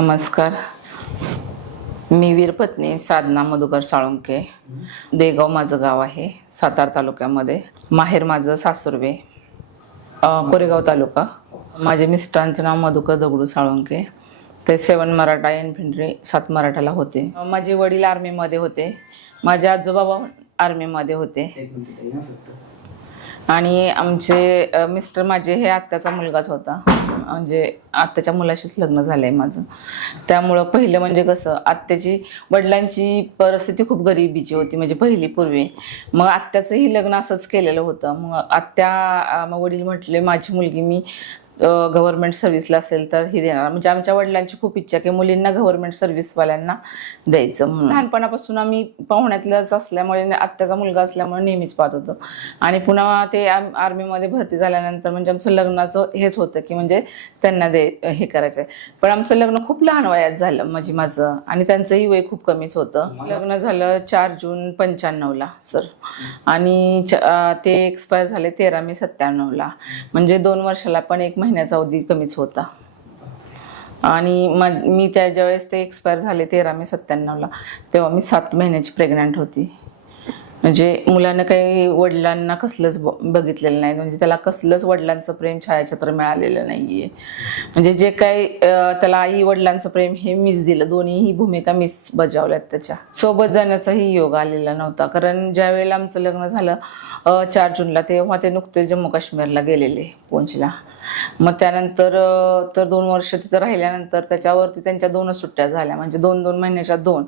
नमस्कार. मी वीरपत्नी साधना मधुकर साळुंके. देगाव माझं गाव आहे सातारा तालुक्यामध्ये. माहेर माझं सासुर्वे. कोरेगाव तालुका. माझे मिस्टरांचं नाव मधुकर दगडू साळुंके. ते सेवन मराठा इन्फंट्री सात मराठाला होते. माझे वडील आर्मीमध्ये होते. माझे आजोबा आर्मीमध्ये होते. आणि आमचे मिस्टर माझे हे आत्याचा मुलगाच होता. म्हणजे आत्याच्या मुलाशीच लग्न झालंय माझं. त्यामुळं पहिलं म्हणजे कसं आत्याची वडिलांची परिस्थिती खूप गरिबीची होती म्हणजे पहिली पूर्वी. मग आत्याचंही लग्न असंच केलेलं होतं. मग आत्या मग वडील म्हटले माझी मुलगी मी गव्हर्नमेंट सर्व्हिसला असेल तर ही देणार. म्हणजे आमच्या वडिलांची खूप इच्छा की मुलींना गव्हर्नमेंट सर्व्हिसवाल्यांना द्यायचं म्हणून. लहानपणापासून आम्ही पाहुण्यातल्याच असल्यामुळे आत्याचा मुलगा असल्यामुळे नेहमीच पाहत होतो. आणि पुन्हा ते आर्मीमध्ये भरती झाल्यानंतर म्हणजे आमचं लग्नाचं हेच होतं की म्हणजे त्यांना दे हे करायचं पण आमचं लग्न खूप लहान वयात झालं म्हणजे माझं. आणि त्यांचंही वय खूप कमीच होतं. लग्न झालं चार जून पंच्याण्णवला सर. आणि ते एक्सपायर झाले तेरा मे सत्त्याण्णवला. म्हणजे दोन वर्षाला पण एक महिन्याचा अवधी कमीच होता. आणि मग मी त्या ज्यावेळेस ते एक्सपायर झाले तेरा मे सत्त्याण्णवला तेव्हा मी सात महिन्याची प्रेग्नंट होती. म्हणजे मुलानं काही वडिलांना कसलंच बघितलेलं नाही. म्हणजे त्याला कसलंच वडिलांचं प्रेम छायाचित्र मिळालेलं नाहीये. म्हणजे जे काही त्याला आई वडिलांचं प्रेम हे मीच दिलं. दोन्हीही भूमिका मीच बजावल्यात त्याच्या. सोबत जाण्याचाही योग आलेला नव्हता. कारण ज्या वेळेला आमचं लग्न झालं चार जूनला तेव्हा ते नुकते जम्मू काश्मीरला गेलेले पोंचला मग त्यानंतर तर दोन वर्ष तिथं राहिल्यानंतर त्याच्यावरती त्यांच्या दोनच सुट्ट्या झाल्या. म्हणजे दोन दोन महिन्याच्या दोन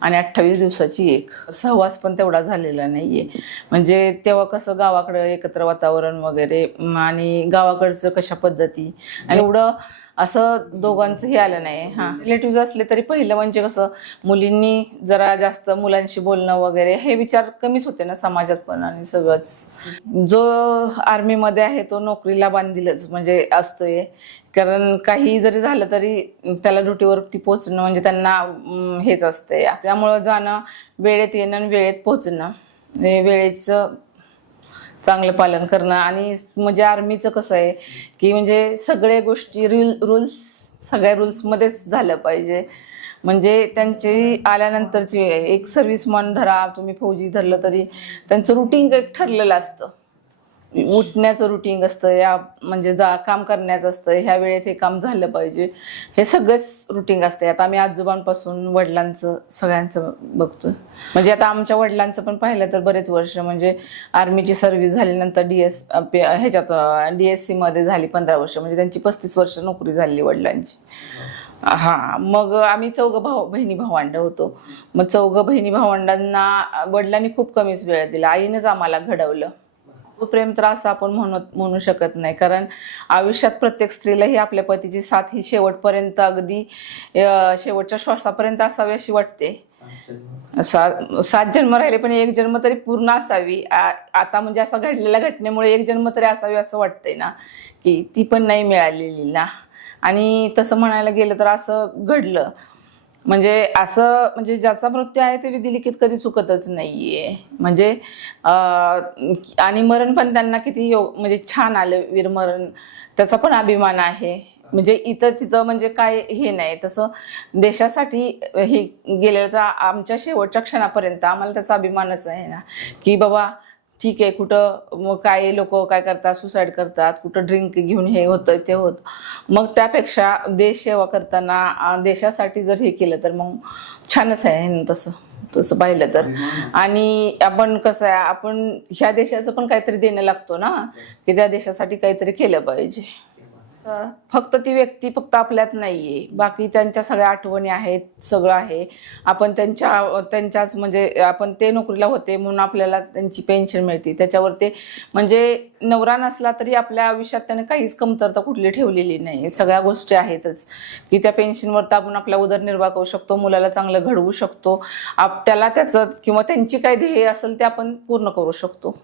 आणि अठ्ठावीस दिवसाची एक. सहवास पण तेवढा झालेला नाहीये. म्हणजे तेव्हा कसं गावाकडं एकत्र वातावरण वगैरे आणि गावाकडचं कशा पद्धती आणि एवढं असं दोघांचं हे आलं नाही. हां. रिलेटिव्ह असले तरी पहिलं म्हणजे कसं मुलींनी जरा जास्त मुलांशी बोलणं वगैरे हे विचार कमीच होते ना समाजात पण आणि सगळंच. जो आर्मीमध्ये आहे तो नोकरीला बांधीलच म्हणजे असतोय. कारण काही जरी झालं तरी त्याला ड्युटीवरती पोहोचणं म्हणजे त्यांना हेच असतंय. त्यामुळं जाणं वेळेत येणं आणि वेळेत पोहोचणं. हे वेळेचं चांगलं पालन करणं आणि म्हणजे आर्मीचं कसं आहे की म्हणजे सगळ्या गोष्टी रूल रूल्स सगळ्या रूल्समध्येच झालं पाहिजे. म्हणजे त्यांची आल्यानंतरची एक सर्व्हिसमन धरा तुम्ही फौजी धरलं तरी त्यांचं रुटीन एक ठरलेलं असतं. उठण्याचं रुटीन असतं या म्हणजे जा काम करण्याचं असतं ह्या वेळेत हे काम झालं पाहिजे. हे सगळंच रुटीन असते. आता आम्ही आजोबांपासून वडिलांचं सगळ्यांचं बघतो म्हणजे आता आमच्या वडिलांचं पण पाहिलं तर बरेच वर्ष म्हणजे आर्मीची सर्व्हिस झाल्यानंतर डी एस ह्याच्यात डी एस सीमध्ये झाली पंधरा वर्ष. म्हणजे त्यांची पस्तीस वर्ष नोकरी झाली वडिलांची. हा मग आम्ही चौघं भाऊ बहिणी भावंड होतो. मग चौघं बहिणी भावंडांना वडिलांनी खूप कमीच वेळ दिला. आईनंच आम्हाला घडवलं. प्रेम तर असं आपण म्हणू म्हणू शकत नाही. कारण आयुष्यात प्रत्येक स्त्रीला ही आपल्या पतीची साथ ही शेवटपर्यंत अगदी शेवटच्या श्वासापर्यंत असावी अशी वाटते. सा- सात जन्म राहिले पण एक जन्म तरी पूर्ण असावी. आता म्हणजे असं घडलेल्या घटनेमुळे एक जन्म तरी असावी असं वाटतंय ना की ती पण नाही मिळालेली ना. आणि तसं म्हणायला गेलं तर असं घडलं. म्हणजे असं म्हणजे ज्याचा मृत्यू आहे ते विधिलिखित कधी चुकतच नाहीये. म्हणजे आणि मरण पण त्यांना किती योग म्हणजे छान आलं वीरमरण त्याचा पण अभिमान आहे. म्हणजे इथं तिथं म्हणजे काय हे नाही. तसं देशासाठी हे गेल्याचा आमच्या शेवटच्या क्षणापर्यंत आम्हाला त्याचा अभिमानच आहे ना. की बाबा ठीक आहे कुठं मग काय लोक काय करतात? सुसाईड करतात. कुठं ड्रिंक घेऊन हे होतं ते होतं. मग त्यापेक्षा देश सेवा करताना देशासाठी जर हे केलं तर मग छानच आहे तसं. तसं पाहिलं तर. आणि आपण कसं आहे आपण ह्या देशाचं पण काहीतरी देणं लागतो ना? की त्या देशासाठी काहीतरी केलं पाहिजे. फक्त ती व्यक्ती फक्त आपल्यात नाहीये. बाकी त्यांच्या सगळ्या आठवणी आहेत सगळं आहे. आपण त्यांच्या त्यांच्याच म्हणजे आपण ते नोकरीला होते म्हणून आपल्याला त्यांची पेन्शन मिळते. त्याच्यावर ते म्हणजे नवरा नसला तरी आपल्या आयुष्यात त्याने काहीच कमतरता कुठली ठेवलेली नाही सगळ्या गोष्टी आहेतच. की त्या पेन्शनवर तर आपण आपला उदरनिर्वाह करू शकतो मुलाला चांगलं घडवू शकतो. आप त्याला त्याचं किंवा त्यांची काय ध्येय असेल ते आपण पूर्ण करू शकतो.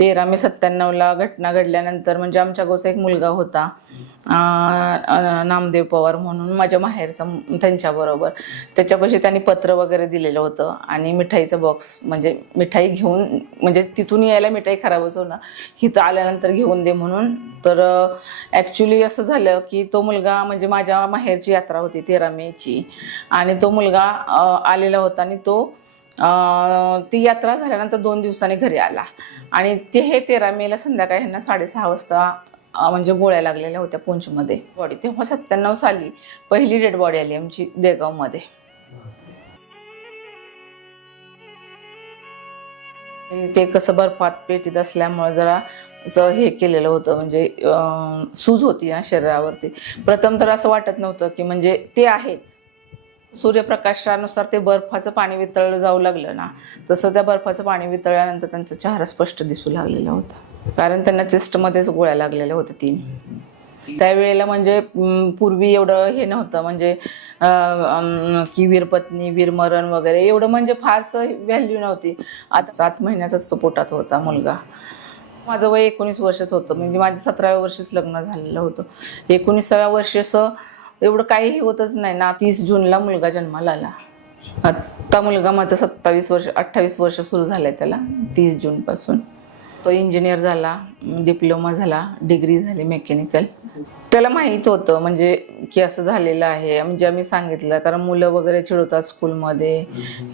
तेरा मे सत्त्याण्णवला घटना घडल्यानंतर म्हणजे आमच्या गावचा एक मुलगा होता नामदेव पवार म्हणून माझ्या माहेरचा त्यांच्याबरोबर त्याच्यापाशी त्यांनी पत्र वगैरे दिलेलं होतं आणि मिठाईचं बॉक्स म्हणजे मिठाई घेऊन म्हणजे तिथून यायला मिठाई खराबच होणार. इथं आल्यानंतर घेऊन दे म्हणून. तर ॲक्च्युली असं झालं की तो मुलगा म्हणजे माझ्या माहेरची यात्रा होती तेरा मेची. आणि तो मुलगा आलेला होता आणि तो ती यात्रा झाल्यानंतर दोन दिवसांनी घरी आला. आणि ते हे तेरा मेला संध्याकाळी ह्यांना साडेसहा वाजता म्हणजे गोळ्या लागलेल्या होत्या पुंछमध्ये बॉडी तेव्हा सत्त्याण्णव साली पहिली डेड बॉडी आली आमची देगावमध्ये. ते कसं बर्फात पेटीत असल्यामुळे जरा असं हे केलेलं होतं म्हणजे सूज होती ना शरीरावरती. प्रथम तर असं वाटत नव्हतं की म्हणजे ते आहेत. सूर्यप्रकाशानुसार ते बर्फाचं पाणी वितळलं जाऊ लागलं ना तसं त्या बर्फाचं पाणी वितळल्यानंतर त्यांचा चेहरा स्पष्ट दिसू लागलेला होता. कारण त्यांना चेस्टमध्येच गोळ्या लागलेल्या होत्या तीन. त्यावेळेला म्हणजे पूर्वी एवढं हे नव्हतं. म्हणजे की वीरपत्नी वीरमरण वगैरे एवढं म्हणजे फारसं व्हॅल्यू नव्हती. आता सात महिन्याचाच तो पोटात होता मुलगा. माझं वय एकोणीस वर्षाचं होतं. म्हणजे माझं सतराव्या वर्षीच लग्न झालेलं होतं. एकोणीसाव्या वर्षीचं एवढं काहीही होतच नाही. ना तीस जूनला मुलगा जन्माला आला. आत्ता मुलगा माझा सत्तावीस वर्ष अठ्ठावीस वर्ष सुरू झालंय त्याला तीस जून पासून तो इंजिनियर झाला डिप्लोमा झाला डिग्री झाली मेकॅनिकल त्याला माहीत होतं म्हणजे की असं झालेलं आहे. म्हणजे आम्ही सांगितलं कारण मुलं वगैरे चिडवतात स्कूलमध्ये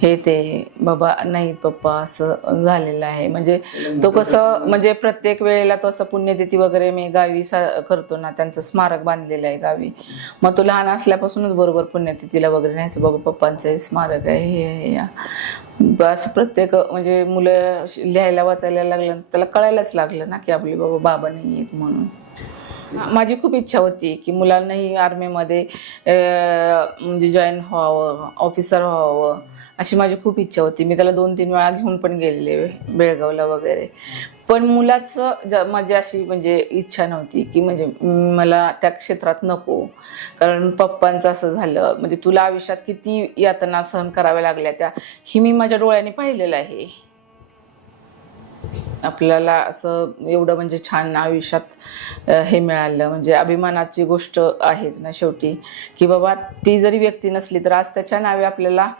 हे ते बाबा नाही पप्पा असं झालेलं आहे. म्हणजे तो कसं म्हणजे प्रत्येक वेळेला तो असं पुण्यतिथी वगैरे मी गावी सा- करतो ना त्यांचं स्मारक बांधलेलं आहे गावी. मग तो लहान असल्यापासूनच बरोबर पुण्यतिथीला वगैरे न्यायचं. बाबा पप्पांचं हे स्मारक आहे हे या. बस प्रत्येक म्हणजे मुलं लिहायला वाचायला लागलं त्याला कळायलाच लागलं ना की आपले बाबा बाबा नाही आहेत म्हणून. माझी खूप इच्छा होती की मुलांनाही आर्मीमध्ये म्हणजे जॉईन व्हावं ऑफिसर व्हावं अशी माझी खूप इच्छा होती. मी त्याला दोन तीन वेळा घेऊन पण गेलेले बेळगावला वगैरे. पण मुलाचं ज- माझी अशी म्हणजे इच्छा नव्हती की म्हणजे मला त्या क्षेत्रात नको. कारण पप्पांचं असं झालं. म्हणजे तुला आयुष्यात किती यातना सहन कराव्या लागल्या त्या ही मी माझ्या डोळ्याने पाहिलेलं आहे. आपल्याला असं एवढं म्हणजे छान आयुष्यात हे मिळालं. म्हणजे अभिमानाची गोष्ट आहेच ना शेवटी. की बाबा ती जरी व्यक्ती नसली तर आज त्याच्या नावे आपल्याला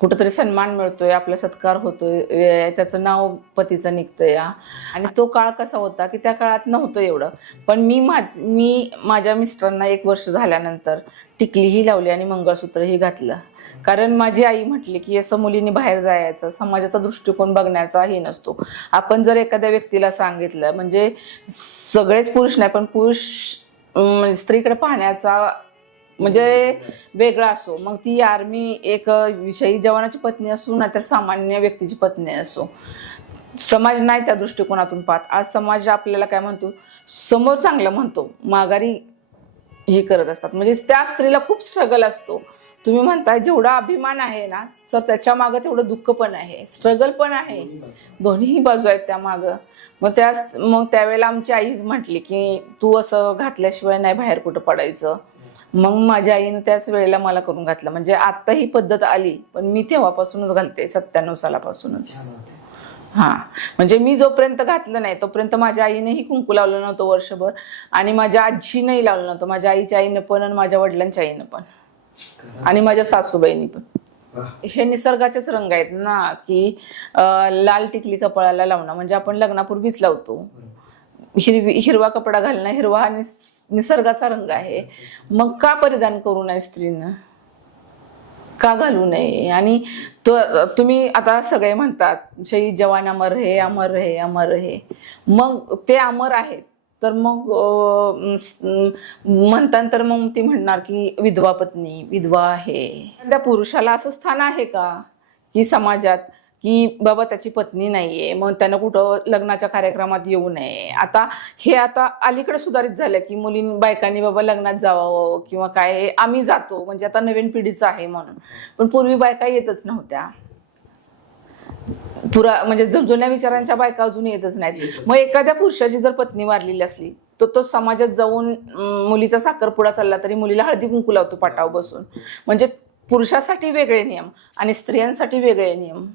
कुठंतरी सन्मान मिळतोय आपला सत्कार होतोय त्याचं नाव पतीचं निघतंय या. आणि तो काळ कसा होता की त्या काळात नव्हतं एवढं. पण मी माझ मी माझ्या मिस्टरांना एक वर्ष झाल्यानंतर टिकलीही लावली आणि मंगळसूत्रही घातलं. कारण माझी आई म्हटली की असं मुलींनी बाहेर जायचं समाजाचा दृष्टिकोन बघण्याचा हे नसतो. आपण जर एखाद्या व्यक्तीला सांगितलं म्हणजे सगळेच पुरुष नाही पण पुरुष म्हणजे स्त्रीकडे पाहण्याचा म्हणजे वेगळा असो. मग ती आर्मी एक विषयी जवानाची पत्नी असो ना तर सामान्य व्यक्तीची पत्नी असो. समाज नाही त्या दृष्टिकोनातून पाहत. आज समाज आपल्याला काय म्हणतो? समोर चांगलं म्हणतो. माघारी हे करत असतात. म्हणजे त्या स्त्रीला खूप स्ट्रगल असतो. तुम्ही म्हणताय जेवढा अभिमान आहे ना तर त्याच्या मागं तेवढं दुःख पण आहे स्ट्रगल पण आहे. दोन्ही बाजू आहेत त्या मागं. मग त्या मग त्यावेळेला आमची आई म्हटली की तू असं घातल्याशिवाय नाही बाहेर कुठं पडायचं. मग माझ्या आईनं त्याच वेळेला मला करून घातलं. म्हणजे आता ही पद्धत आली पण मी तेव्हापासूनच घालते सत्त्याण्णव सालापासूनच. हा. म्हणजे मी जोपर्यंत घातलं नाही तोपर्यंत माझ्या आईनेही कुंकू लावलं नव्हतं वर्षभर. आणि माझ्या आजीनंही लावलं नव्हतं. माझ्या आईच्या आईनं पण आणि माझ्या वडिलांच्या आईनं पण. आणि माझ्या सासूबाईंनी पण. हे निसर्गाचेच रंग आहेत ना की लाल टिकली कपाळाला लावणं. म्हणजे आपण लग्नापूर्वीच लावतो. हिरवी हिरवा कपडा घालणं हिरवा हा निस- निसर्गाचा रंग आहे. मग का परिधान करू नये स्त्रीनं? का घालू नये? आणि तो तुम्ही आता सगळे म्हणतात शहीद जवान अमर हे अमर हे अमर हे. मग ते अमर आहेत. तर मग म्हणतात तर मग ती म्हणणार की विधवा पत्नी विधवा आहे. त्या पुरुषाला असं स्थान आहे का? की समाजात की बाबा त्याची पत्नी नाहीये मग त्यानं कुठं लग्नाच्या कार्यक्रमात येऊ नये? आता हे आता अलीकडे सुधारित झालं की मुलीं बायकांनी बाबा लग्नात जावावं किंवा काय हे आम्ही जातो. म्हणजे आता नवीन पिढीचं आहे म्हणून. पण पूर्वी बायका येतच नव्हत्या. पुरा म्हणजे जुन्या विचारांच्या बायका अजून येतच नाहीत. मग एखाद्या पुरुषाची जर पत्नी वारलेली असली तर तो समाजात जाऊन मुलीचा साखरपुडा चालला तरी मुलीला हळदी कुंकू लावतो पाटाव बसून. म्हणजे पुरुषासाठी वेगळे नियम आणि स्त्रियांसाठी वेगळे नियम.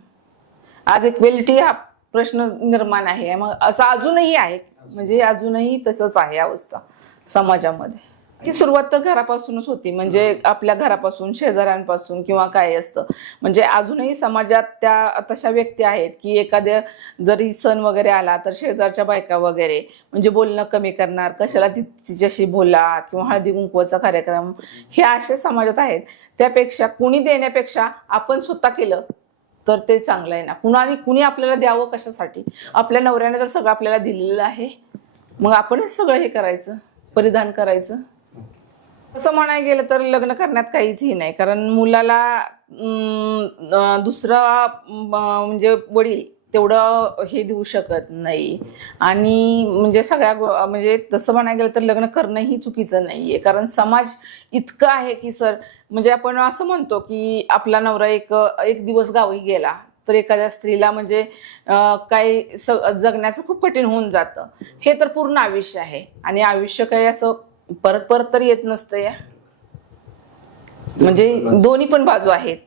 आज इक्वेलिटी हा प्रश्न निर्माण आहे. मग असं अजूनही आहे? म्हणजे अजूनही तसंच आहे अवस्था समाजामध्ये. ती सुरुवात तर घरापासूनच होती. म्हणजे आपल्या घरापासून शेजाऱ्यांपासून किंवा काय असतं. म्हणजे अजूनही समाजात त्या तशा व्यक्ती आहेत की एखाद्या जरी सण वगैरे आला तर शेजारच्या बायका वगैरे म्हणजे बोलणं कमी करणार. कशाला ती तिच्याशी बोला किंवा हळदी कुंकवाचा कार्यक्रम. हे असे समाजात आहेत. त्यापेक्षा कुणी देण्यापेक्षा आपण स्वतः केलं तर ते चांगलं आहे ना. कुणाने कुणी आपल्याला द्यावं कशासाठी? आपल्या नवऱ्याने तर सगळं आपल्याला दिलेलं आहे. मग आपणच सगळं हे करायचं. परिधान करायचं. असं म्हणायला गेलं तर लग्न करण्यात काहीचही नाही. कारण मुलाला दुसरा म्हणजे वडील तेवढं हे देऊ शकत नाही. आणि म्हणजे सगळ्या गो- म्हणजे तसं म्हणायला गेलं तर लग्न करणंही चुकीचं नाहीये. कारण समाज इतकं आहे की सर म्हणजे आपण असं म्हणतो की आपला नवरा एक एक दिवस गावी गेला तर एखाद्या स्त्रीला म्हणजे काही जगण्याचं खूप कठीण होऊन जातं. हे तर पूर्ण आयुष्य आहे. आणि आयुष्य काही असं परत परत तर येत नसतं या. म्हणजे दोन्ही पण बाजू आहेत.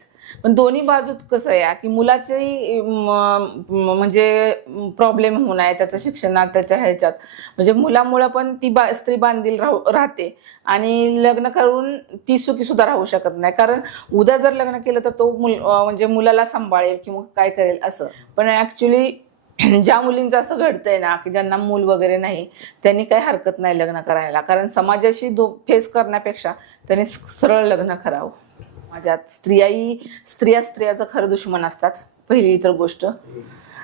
पण दोन्ही बाजूत कसं आहे की मुलाची म्हणजे प्रॉब्लेम होऊन आहे त्याच्या शिक्षणात त्याच्या ह्याच्यात. म्हणजे मुलामुळं पण ती बा स्त्री बांधील राहू राहते. आणि लग्न करून ती सुखी सुद्धा राहू शकत नाही. कारण उद्या जर लग्न केलं तर तो मुल म्हणजे मुलाला सांभाळेल किंवा काय करेल असं. पण ऍक्च्युली ज्या मुलींचं असं घडतंय ना की ज्यांना मूल वगैरे नाही त्यांनी काही हरकत नाही लग्न करायला. कारण समाजाशी दो फेस करण्यापेक्षा त्यांनी सरळ लग्न करावं. माझ्यात स्त्रियाही स्त्रिया स्त्रियाचं खरं दुश्मन असतात पहिली तर गोष्ट.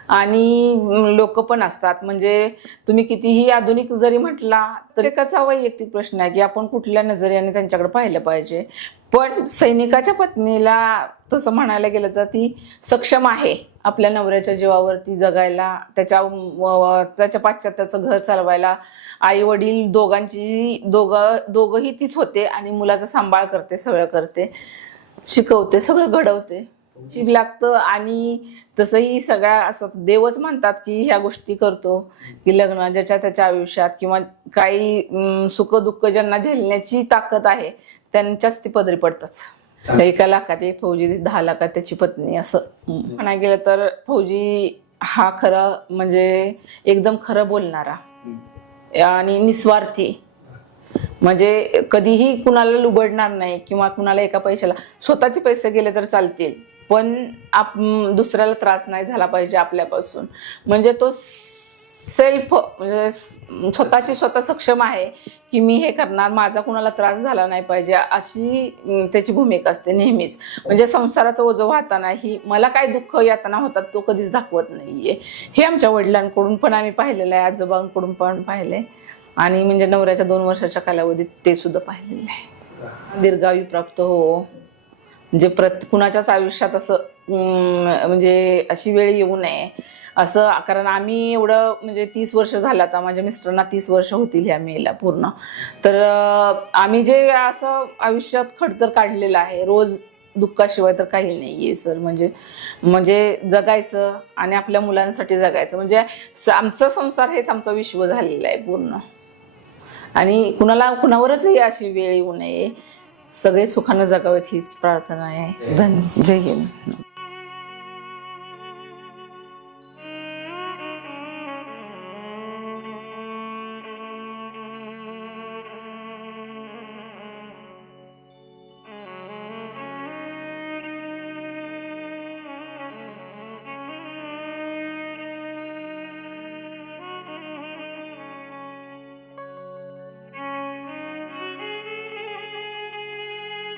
आणि लोक पण असतात. म्हणजे तुम्ही कितीही आधुनिक जरी म्हटला तरी त्याचा वैयक्तिक प्रश्न आहे की आपण कुठल्या नजरेने त्यांच्याकडे पाहिलं पाहिजे. पण सैनिकाच्या पत्नीला तसं म्हणायला गेलं तर ती सक्षम आहे आपल्या नवऱ्याच्या जीवावरती जगायला त्याच्या व- त्याच्या पाश्चात्याचं घर चालवायला. आई वडील दोघांची दोघं दोघंही तीच होते आणि मुलाचा सांभाळ करते सगळं करते. शिकवते सगळं घडवते. जीव लागतं आणि तसंही सगळ्या असं देवच म्हणतात की ह्या गोष्टी करतो की लग्न ज्याच्या त्याच्या आयुष्यात किंवा काही सुख दुःख ज्यांना झेलण्याची ताकद आहे त्यांच्याच ती पदरी पडतात. एका लाखात एक फौजी दहा लाखात त्याची पत्नी असं म्हणा गेलं तर फौजी हा खरं म्हणजे एकदम खरं बोलणारा. आणि निस्वार्थी. म्हणजे कधीही कुणाला लुबडणार नाही किंवा कुणाला एका पैशाला. स्वतःचे पैसे गेले तर चालतील पण आप दुसऱ्याला त्रास नाही झाला पाहिजे आपल्यापासून. म्हणजे तो सेल्फ म्हणजे स्वतःची स्वतः सक्षम आहे की मी हे करणार माझा कुणाला त्रास झाला नाही पाहिजे अशी त्याची भूमिका असते नेहमीच. म्हणजे संसाराचं ओझं वाहताना ही मला काय दुःख यातना होतात तो कधीच दाखवत नाहीये. हे आमच्या वडिलांकडून पण आम्ही पाहिलेलं आहे आजोबांकडून पण पाहिले. आणि म्हणजे नवऱ्याच्या दोन वर्षाच्या कालावधीत ते सुद्धा पाहिलेलं आहे. दीर्घायू प्राप्त हो. म्हणजे प्रत कुणाच्याच आयुष्यात असं म्हणजे अशी वेळ येऊ नये. असं कारण आम्ही एवढं म्हणजे तीस वर्ष झालं आता माझ्या मिस्टरांना तीस वर्ष होतील ह्या मेला पूर्ण. तर आम्ही जे असं आयुष्यात खडतर काढलेलं आहे रोज दुःखाशिवाय तर काही नाही आहे सर. म्हणजे म्हणजे जगायचं आणि आपल्या मुलांसाठी जगायचं. म्हणजे आमचा संसार हेच आमचं विश्व झालेलं आहे पूर्ण. आणि कुणाला कुणावरचही अशी वेळ येऊ नये. सगळे सुखानं जगावेत हीच प्रार्थना आहे. धन जय हिंद.